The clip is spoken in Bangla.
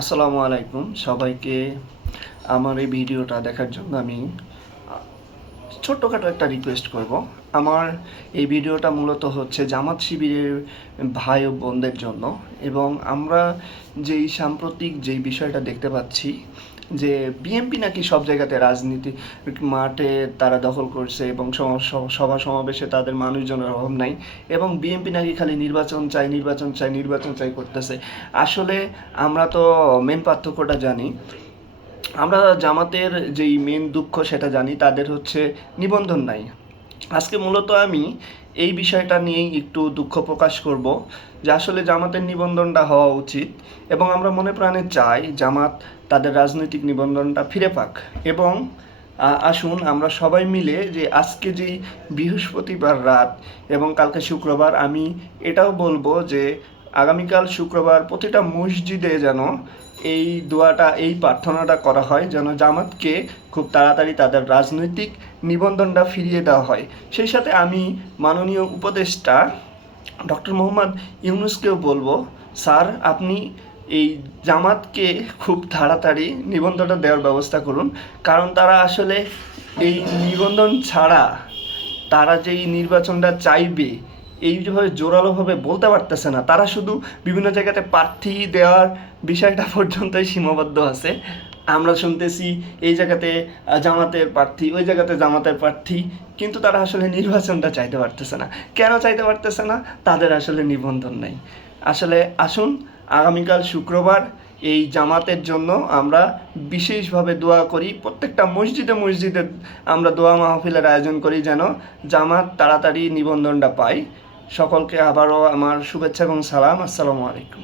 আসসালামু আলাইকুম সবাইকে। আমার এই ভিডিওটা দেখার জন্য আমি ছোট্টখাটো একটা রিকোয়েস্ট করব। আমার এই ভিডিওটা মূলত হচ্ছে জামাত শিবিরের ভাই ও বোনদের জন্য। এবং আমরা যেই সাম্প্রতিক যেই বিষয়টা দেখতে পাচ্ছি যে বিএনপি নাকি সব জায়গাতে রাজনীতি মাঠে তারা দখল করছে এবং সভা সমাবেশে তাদের মানুষজনের অভাব নাই, এবং বিএনপি নাকি খালি নির্বাচন চাই নির্বাচন চাই নির্বাচন চাই করতেছে। আসলে আমরা তো মেন পার্থক্যটা জানি। আমরা জামাতের যেই মেন দুঃখ সেটা জানি, তাদের হচ্ছে নিবন্ধন নাই। আজকে মূলত আমি এই বিষয়টা নিয়েই একটু দুঃখ প্রকাশ করব যে আসলে জামাতের নিবন্ধনটা হওয়া উচিত, এবং আমরা মনে প্রাণে চাই জামাত তাদের রাজনৈতিক নিবন্ধনটা ফিরে পাক। এবং আসুন আমরা সবাই মিলে যে আজকে যেই বৃহস্পতিবার রাত এবং কালকে শুক্রবার, আমি এটাও বলবো যে আগামীকাল শুক্রবার প্রতিটা মসজিদে যেন এই দোয়াটা এই প্রার্থনাটা করা হয়, যেন জামাতকে খুব তাড়াতাড়ি তাদের রাজনৈতিক নিবন্ধনটা ফিরিয়ে দেওয়া হয়। সেই সাথে আমি মাননীয় উপদেষ্টা ডক্টর মোহাম্মদ ইউনুসকেও বলবো, স্যার আপনি এই জামাতকে খুব তাড়াতাড়ি নিবন্ধনটা দেওয়ার ব্যবস্থা করুন। কারণ তারা আসলে এই নিবন্ধন ছাড়া তারা যেই নির্বাচনটা চাইবে এইভাবে জোরালোভাবে বলতে পারতেছে না। তারা শুধু বিভিন্ন জায়গাতে প্রার্থী দেওয়ার বিষয়টা পর্যন্তই সীমাবদ্ধ আছে। আমরা শুনতেছি এই জায়গাতে জামাতের প্রার্থী, ওই জায়গাতে জামাতের প্রার্থী, কিন্তু তারা আসলে নির্বাচনটা চাইতে পারতেছে না। কেন চাইতে পারতেছে না? তাদের আসলে নিবন্ধন নেই। আসলে আসুন আগামীকাল শুক্রবার এই জামাতের জন্য আমরা বিশেষভাবে দোয়া করি। প্রত্যেকটা মসজিদে মসজিদে আমরা দোয়া মাহফিলের আয়োজন করি যেন জামাত তাড়াতাড়ি নিবন্ধনটা পায়। সকলকে আবারও আমার শুভেচ্ছা এবং সালাম। আসসালামু আলাইকুম।